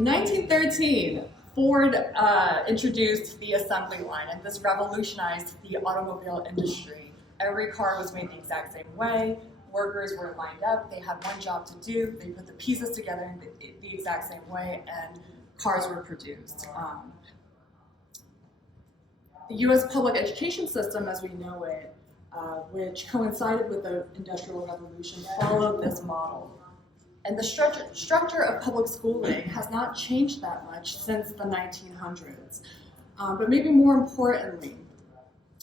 In 1913, Ford introduced the assembly line, and this revolutionized the automobile industry. Every car was made the exact same way. Workers were lined up. They had one job to do. They put the pieces together in the exact same way, and cars were produced. The U.S. public education system, as we know it, which coincided with the Industrial Revolution, followed this model. And the structure of public schooling has not changed that much since the 1900s. But maybe more importantly,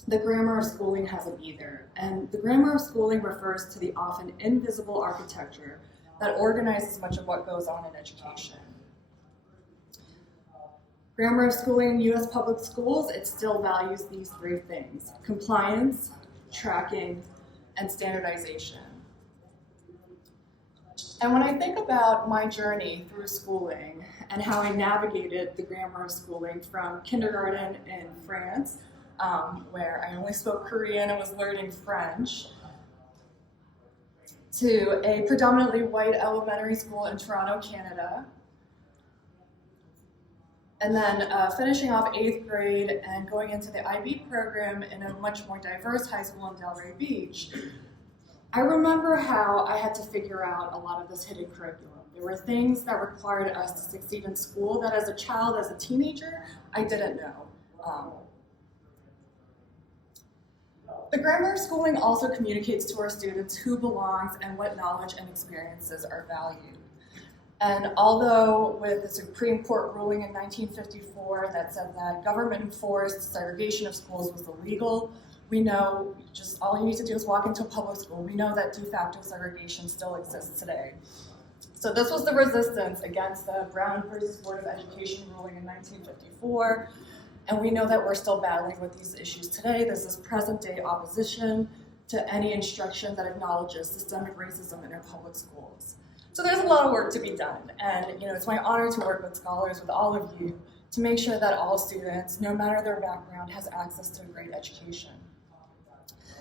the grammar of schooling hasn't either. And the grammar of schooling refers to the often invisible architecture that organizes much of what goes on in education. Grammar of schooling in U.S. public schools, it still values these three things: compliance, tracking, and standardization. And when I think about my journey through schooling and how I navigated the grammar of schooling from kindergarten in France, where I only spoke Korean and was learning French, to a predominantly white elementary school in Toronto, Canada, and then finishing off 8th grade and going into the IB program in a much more diverse high school in Delray Beach, I remember how I had to figure out a lot of this hidden curriculum. There were things that required us to succeed in school that as a child, as a teenager, I didn't know. The grammar of schooling also communicates to our students who belongs and what knowledge and experiences are valued. And although with the Supreme Court ruling in 1954 that said that government-enforced segregation of schools was illegal, we know just all you need to do is walk into a public school. We know that de facto segregation still exists today. So this was the resistance against the Brown versus Board of Education ruling in 1954. And we know that we're still battling with these issues today. This is present-day opposition to any instruction that acknowledges systemic racism in our public schools. So there's a lot of work to be done, and it's my honor to work with scholars, with all of you, to make sure that all students, no matter their background, has access to a great education.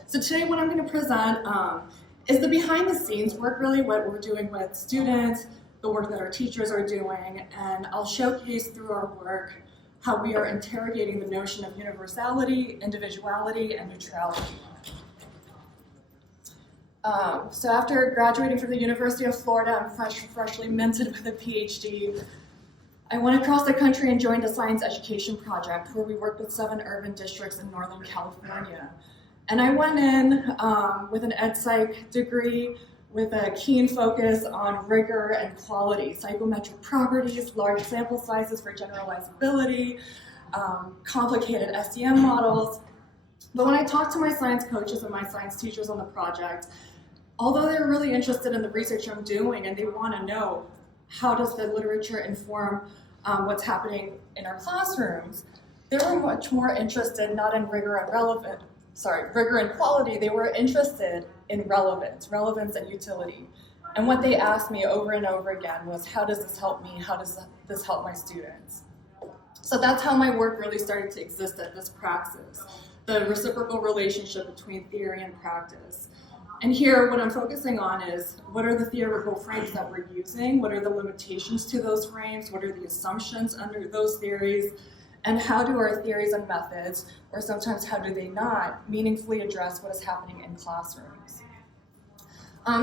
So today what I'm going to present is the behind-the-scenes work, really what we're doing with students, the work that our teachers are doing, and I'll showcase through our work how we are interrogating the notion of universality, individuality, and neutrality. So after graduating from the University of Florida, I'm freshly minted with a PhD. I went across the country and joined a science education project where we worked with 7 urban districts in Northern California. And I went in with an ed psych degree with a keen focus on rigor and quality, psychometric properties, large sample sizes for generalizability, complicated SEM models. But when I talked to my science coaches and my science teachers on the project, although they're really interested in the research I'm doing and they want to know how does the literature inform what's happening in our classrooms, they were much more interested not in rigor and quality. They were interested in relevance and utility. And what they asked me over and over again was, how does this help me? How does this help my students? So that's how my work really started to exist at this praxis, the reciprocal relationship between theory and practice. And here, what I'm focusing on is, what are the theoretical frames that we're using? What are the limitations to those frames? What are the assumptions under those theories? And how do our theories and methods, or sometimes how do they not, meaningfully address what is happening in classrooms?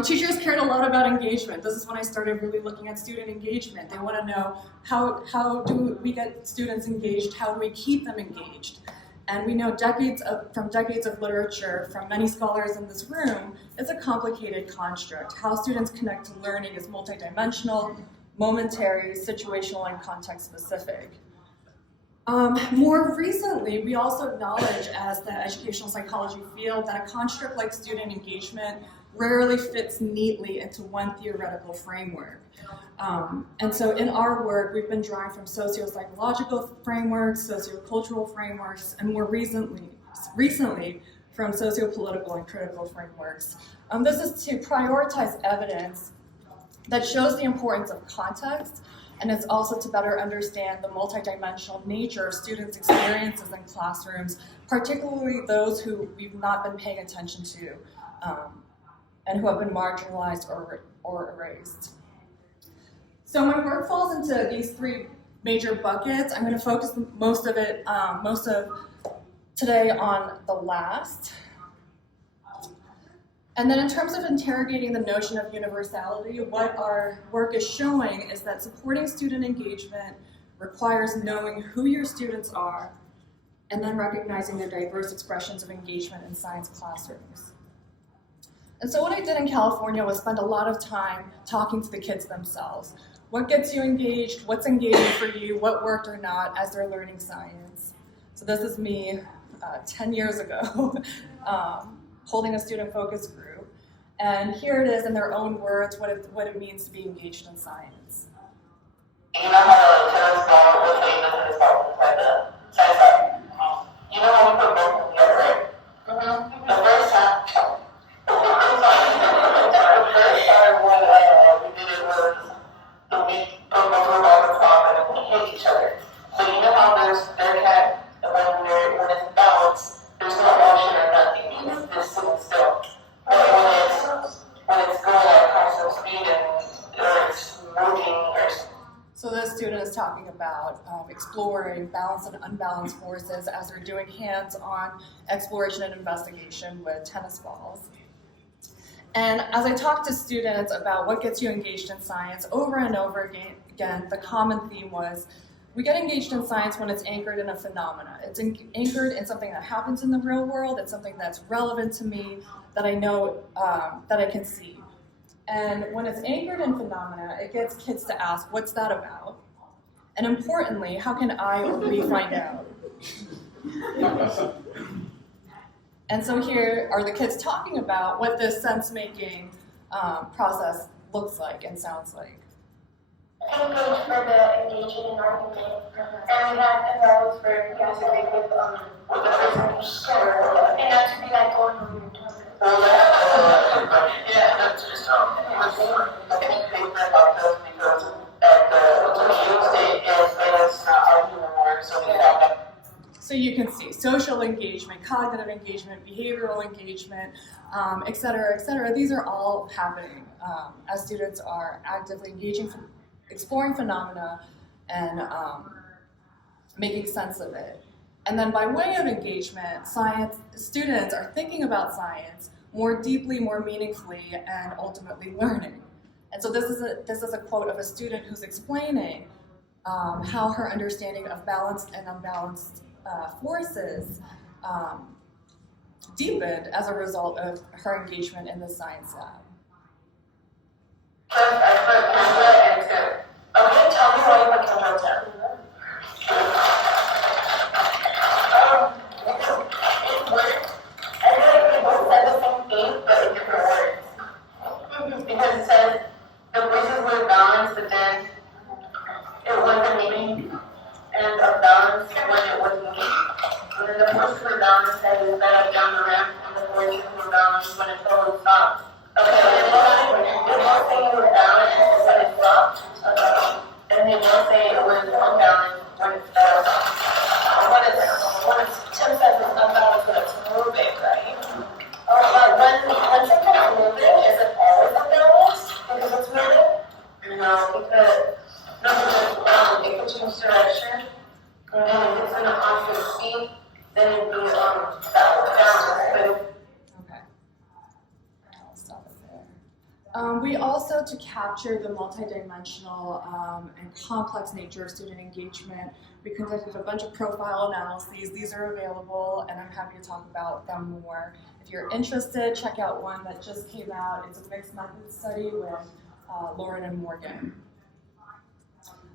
Teachers cared a lot about engagement. This is when I started really looking at student engagement. They want to know, how do we get students engaged? How do we keep them engaged? And we know from decades of literature, from many scholars in this room, it's a complicated construct. How students connect to learning is multidimensional, momentary, situational, and context-specific. More recently, we also acknowledge as the educational psychology field that a construct like student engagement rarely fits neatly into one theoretical framework. And so in our work, we've been drawing from socio-psychological frameworks, sociocultural frameworks, and more recently from socio-political and critical frameworks. This is to prioritize evidence that shows the importance of context, and it's also to better understand the multidimensional nature of students' experiences in classrooms, particularly those who we've not been paying attention to and who have been marginalized or erased. So my work falls into these three major buckets. I'm going to focus most of today on the last. And then in terms of interrogating the notion of universality, what our work is showing is that supporting student engagement requires knowing who your students are and then recognizing their diverse expressions of engagement in science classrooms. And so what I did in California was spend a lot of time talking to the kids themselves. What gets you engaged? What's engaging for you? What worked or not as they're learning science? So this is me 10 years ago. Holding a student focus group. And here it is in their own words, what it means to be engaged in science. You know how the terms go with the results like the science lab? You know how we put both together, right? Mm-hmm. The first time when we did it was we put both of them on the top and then we hit each other. So you know how their cat, and when it's balanced, there's no motion or nothing. It's just sitting still. But when it's going at constant speed or it's moving or. So this student is talking about exploring balanced and unbalanced forces as they're doing hands-on exploration and investigation with tennis balls. And as I talked to students about what gets you engaged in science, over and over again, the common theme was, we get engaged in science when it's anchored in a phenomena. It's anchored in something that happens in the real world. It's something that's relevant to me, that I know, that I can see. And when it's anchored in phenomena, it gets kids to ask, what's that about? And importantly, how can I or we find out? And so here are the kids talking about what this sense-making process looks like and sounds like. Engage for the engaging and argument. And we had those where you have to make with the person and not to be like going on your tongue. Yeah, that's just I think paper about this because at the Tuesday is argument work, so we have that. So you can see social engagement, cognitive engagement, behavioral engagement, et cetera, et cetera. These are all happening as students are actively engaging, exploring phenomena, and making sense of it. And then by way of engagement, students are thinking about science more deeply, more meaningfully, and ultimately learning. And so this is a quote of a student who's explaining how her understanding of balanced and unbalanced forces deepened as a result of her engagement in the science lab. I put Kendra into. Okay, tell me why you put Kendra into. It worked. I feel like they both said the same thing, but in different words. Because it says the voices were balanced, but then it wasn't me, and a balance when it wasn't me. When the voices were balanced, that is better down the ramp, and the voices were balanced when it totally stopped. Okay, it won't say it was balanced when it stopped. Okay. And it won't say it was unbalanced when it stopped. When Tim says it's unbalanced when it's moving, right? But when something is moving, is it always unbalanced because it's moving? No, because it could change direction, and then if it's in a constant speed, then it'd be balanced. Okay. I'll stop it there. We also, to capture the multidimensional and complex nature of student engagement, we conducted a bunch of profile analyses. These are available, and I'm happy to talk about them more. If you're interested, check out one that just came out. It's a mixed method study with Lauren and Morgan.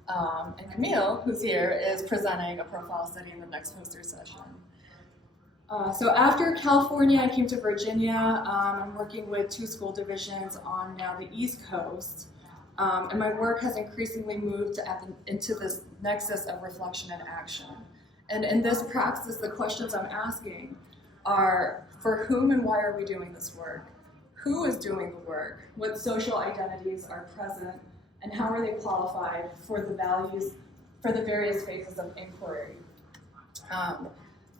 And Camille, who's here, is presenting a profile study in the next poster session. So after California, I came to Virginia. I'm working with 2 school divisions on now the East Coast. And my work has increasingly moved into this nexus of reflection and action. And in this praxis, the questions I'm asking are, for whom and why are we doing this work? Who is doing the work? What social identities are present? And how are they qualified for the values, for the various phases of inquiry?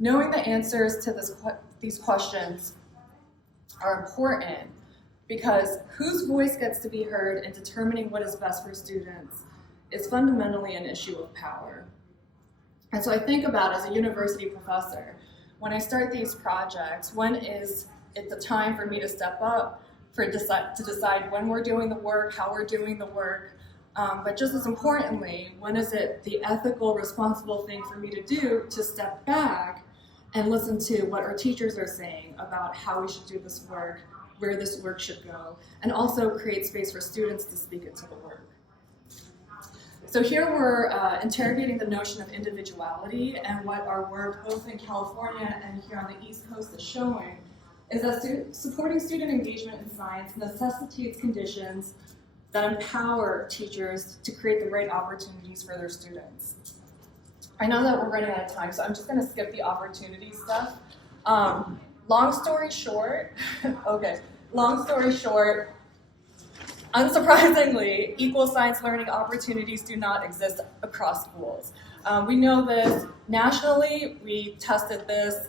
Knowing the answers to these questions are important because whose voice gets to be heard in determining what is best for students is fundamentally an issue of power. And so I think about, as a university professor, when I start these projects, when is it the time for me to step up, to decide when we're doing the work, how we're doing the work, but just as importantly, when is it the ethical, responsible thing for me to do to step back and listen to what our teachers are saying about how we should do this work, where this work should go, and also create space for students to speak into the work. So here we're interrogating the notion of individuality, and what our work both in California and here on the East Coast is showing is that supporting student engagement in science necessitates conditions that empower teachers to create the right opportunities for their students. I know that we're running out of time, so I'm just going to skip the opportunity stuff. Long story short, unsurprisingly, equal science learning opportunities do not exist across schools. We know this nationally. We tested this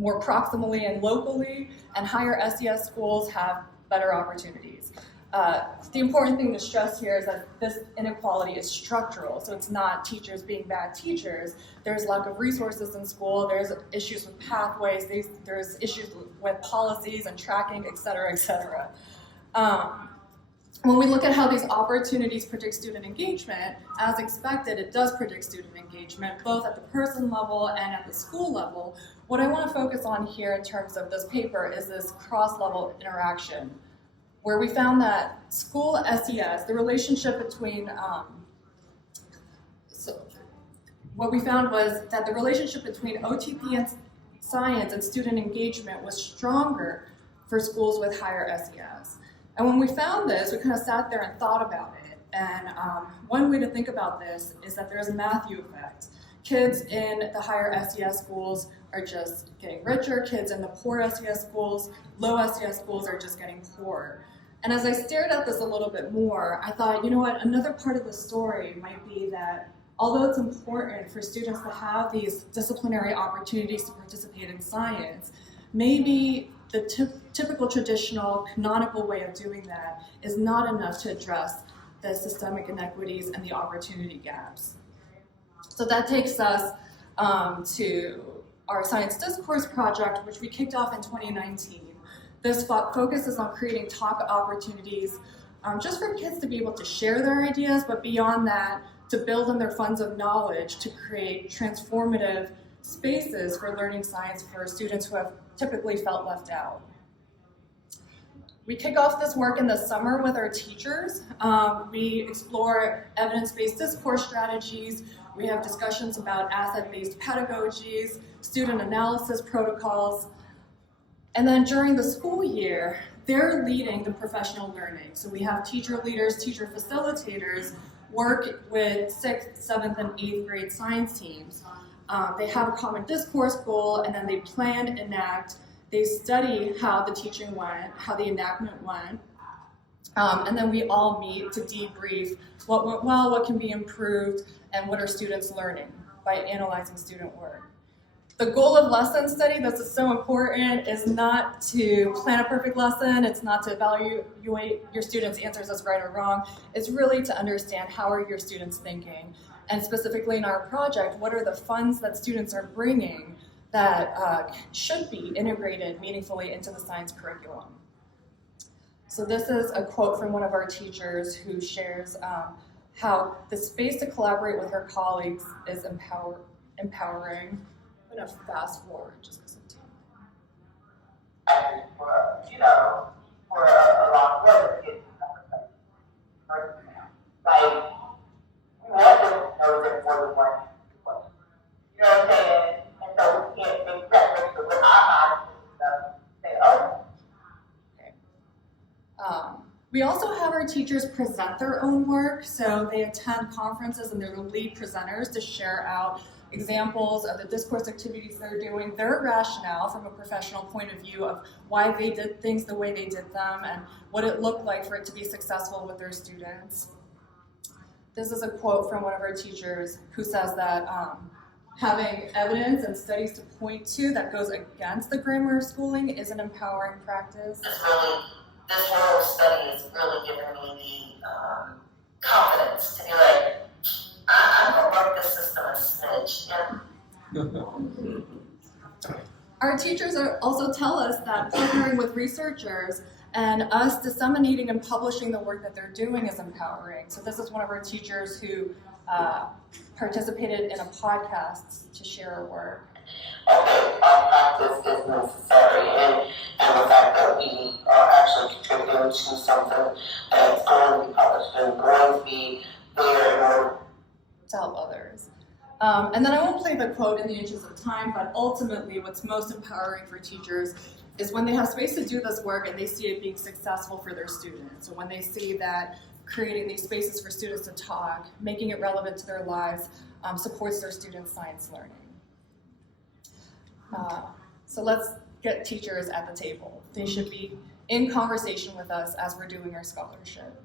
more proximally and locally, and higher SES schools have better opportunities. The important thing to stress here is that this inequality is structural, so it's not teachers being bad teachers. There's lack of resources in school, there's issues with pathways, there's issues with policies and tracking, et cetera, et cetera. When we look at how these opportunities predict student engagement, as expected, it does predict student engagement, both at the person level and at the school level. What I want to focus on here in terms of this paper is this cross-level interaction, where we found that school SES, the relationship between, what we found was that the relationship between OTP and science and student engagement was stronger for schools with higher SES. And when we found this, we kind of sat there and thought about it. And one way to think about this is that there's a Matthew effect. Kids in the higher SES schools are just getting richer. Kids in the poor SES schools, low SES schools are just getting poorer. And as I stared at this a little bit more, I thought, you know what, another part of the story might be that although it's important for students to have these disciplinary opportunities to participate in science, maybe the typical traditional canonical way of doing that is not enough to address the systemic inequities and the opportunity gaps. So that takes us to our science discourse project, which we kicked off in 2019. This focuses on creating talk opportunities just for kids to be able to share their ideas, but beyond that, to build on their funds of knowledge to create transformative spaces for learning science for students who have typically felt left out. We kick off this work in the summer with our teachers. We explore evidence-based discourse strategies. We have discussions about asset-based pedagogies, student analysis protocols. And then during the school year, they're leading the professional learning. So we have teacher leaders, teacher facilitators work with 6th, 7th, and 8th grade science teams. They have a common discourse goal, and then they plan, enact, they study how the teaching went, how the enactment went, and then we all meet to debrief what went well, what can be improved, and what are students learning by analyzing student work. The goal of lesson study, this is so important, is not to plan a perfect lesson, it's not to evaluate your students' answers as right or wrong, it's really to understand how are your students thinking. And specifically in our project, what are the funds that students are bringing that should be integrated meaningfully into the science curriculum. So this is a quote from one of our teachers who shares how the space to collaborate with her colleagues is empowering. I'm going to fast forward just because of time. For a long way, it's like, we want to know that more than one question. You know what I'm saying? And so we can't make reference to what our minds say, oh. Okay. We also have our teachers present their own work, so they attend conferences and they're the lead presenters to share out examples of the discourse activities they're doing, their rationale from a professional point of view of why they did things the way they did them and what it looked like for it to be successful with their students. This is a quote from one of our teachers who says that having evidence and studies to point to that goes against the grammar of schooling is an empowering practice. This whole study has really given me the confidence Our teachers also tell us that partnering with researchers and us disseminating and publishing the work that they're doing is empowering. So this is one of our teachers who participated in a podcast to share her work. Okay, our practice is necessary, and the fact that we are actually contributing to something that's going to be published and going to be there in order to help others. And then I won't play the quote in the interest of time, but ultimately what's most empowering for teachers is when they have space to do this work and they see it being successful for their students. So when they see that creating these spaces for students to talk, making it relevant to their lives, supports their students' science learning. So let's get teachers at the table. They should be in conversation with us as we're doing our scholarship.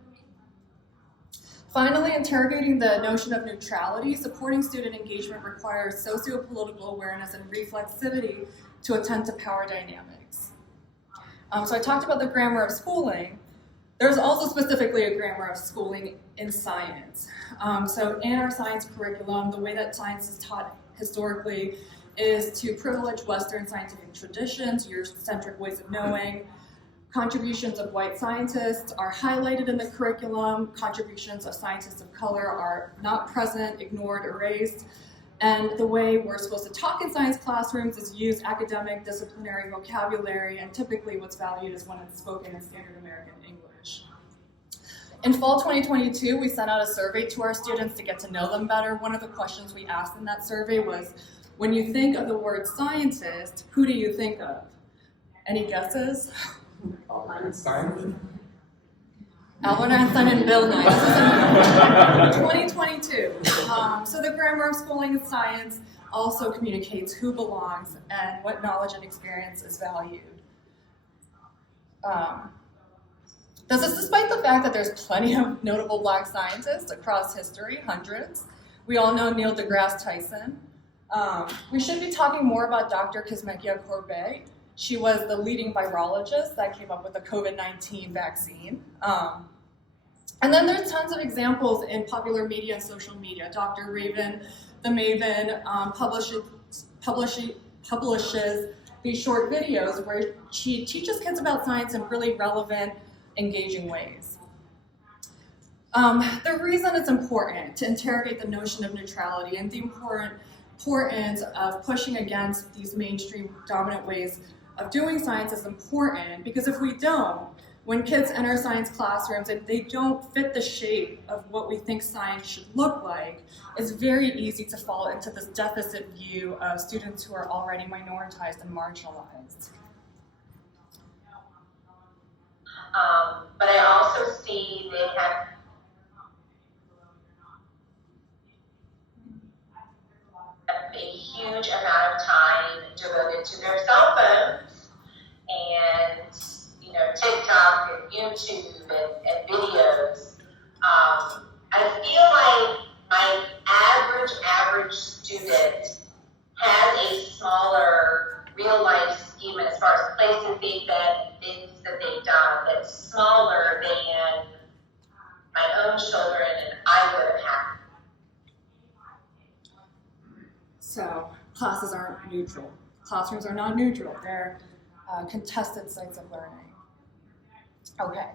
Finally, interrogating the notion of neutrality, supporting student engagement requires socio-political awareness and reflexivity to attend to power dynamics. So I talked about the grammar of schooling. There's also specifically a grammar of schooling in science. So in our science curriculum, the way that science is taught historically is to privilege Western scientific traditions, Eurocentric ways of knowing. Contributions of white scientists are highlighted in the curriculum. Contributions of scientists of color are not present, ignored, erased. And the way we're supposed to talk in science classrooms is use academic, disciplinary vocabulary, and typically what's valued is when it's spoken in standard American English. In fall 2022, we sent out a survey to our students to get to know them better. One of the questions we asked in that survey was, when you think of the word scientist, who do you think of? Any guesses? Einstein? Albert Einstein and Bill Nye. This is in 2022. So the grammar of schooling in science also communicates who belongs and what knowledge and experience is valued. This is despite the fact that there's plenty of notable Black scientists across history, hundreds. We all know Neil deGrasse Tyson. We should be talking more about Dr. Kizzmekia Corbett. She was the leading virologist that came up with the COVID-19 vaccine. And then there's tons of examples in popular media and social media. Dr. Raven, the Maven, publishes these short videos where she teaches kids about science in really relevant, engaging ways. The reason it's important to interrogate the notion of neutrality and the importance of pushing against these mainstream dominant ways of doing science is important because if we don't, when kids enter science classrooms and they don't fit the shape of what we think science should look like, it's very easy to fall into this deficit view of students who are already minoritized and marginalized. But I also see they have a huge amount of time devoted to their cell phones and TikTok and YouTube and videos. I feel like my average student has a smaller real life schema as far as places they've been, things that they've done that's smaller than my own children and I would have had. So classes aren't neutral. Classrooms are not neutral. They're contested sites of learning. Okay.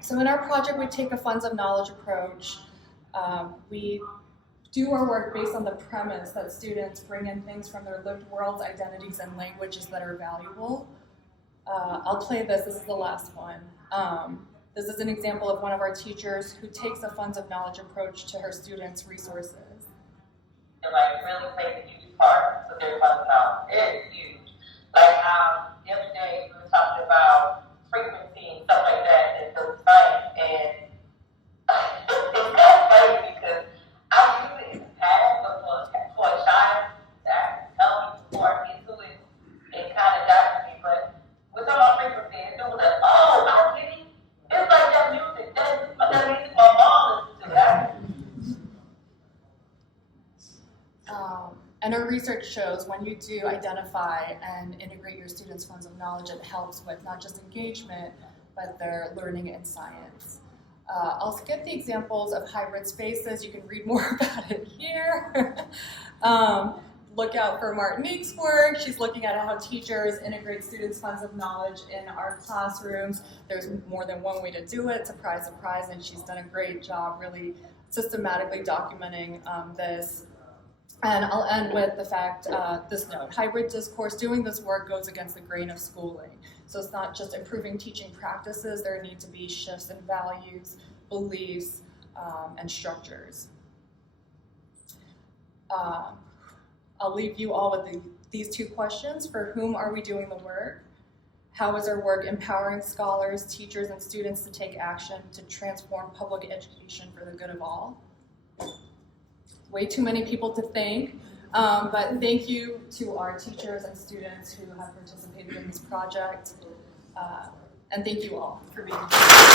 So in our project, we take a funds of knowledge approach. We do our work based on the premise that students bring in things from their lived worlds, identities, and languages that are valuable. I'll play this. This is the last one. This is an example of one of our teachers who takes a funds of knowledge approach to her students' resources. It really plays a huge part of their funds of knowledge. It's huge. Like the other day we were talking about frequency and stuff like that and so science, and it's kind of funny because I usually in the past, but for a child that tell me before I get to it, it kind of got to me. But with all my frequency, it was like, oh, I get it. It's like that music. That music my mom listens to. And our research shows when you do identify and integrate your students' funds of knowledge, it helps with not just engagement, but their learning in science. I'll skip the examples of hybrid spaces. You can read more about it here. look out for Martinique's work. She's looking at how teachers integrate students' funds of knowledge in our classrooms. There's more than one way to do it, surprise, surprise, and she's done a great job really systematically documenting this. And I'll end with the fact, this note, hybrid discourse, doing this work goes against the grain of schooling. So it's not just improving teaching practices, there need to be shifts in values, beliefs, and structures. I'll leave you all with these two questions. For whom are we doing the work? How is our work empowering scholars, teachers, and students to take action to transform public education for the good of all? Way too many people to thank, but thank you to our teachers and students who have participated in this project, and thank you all for being here.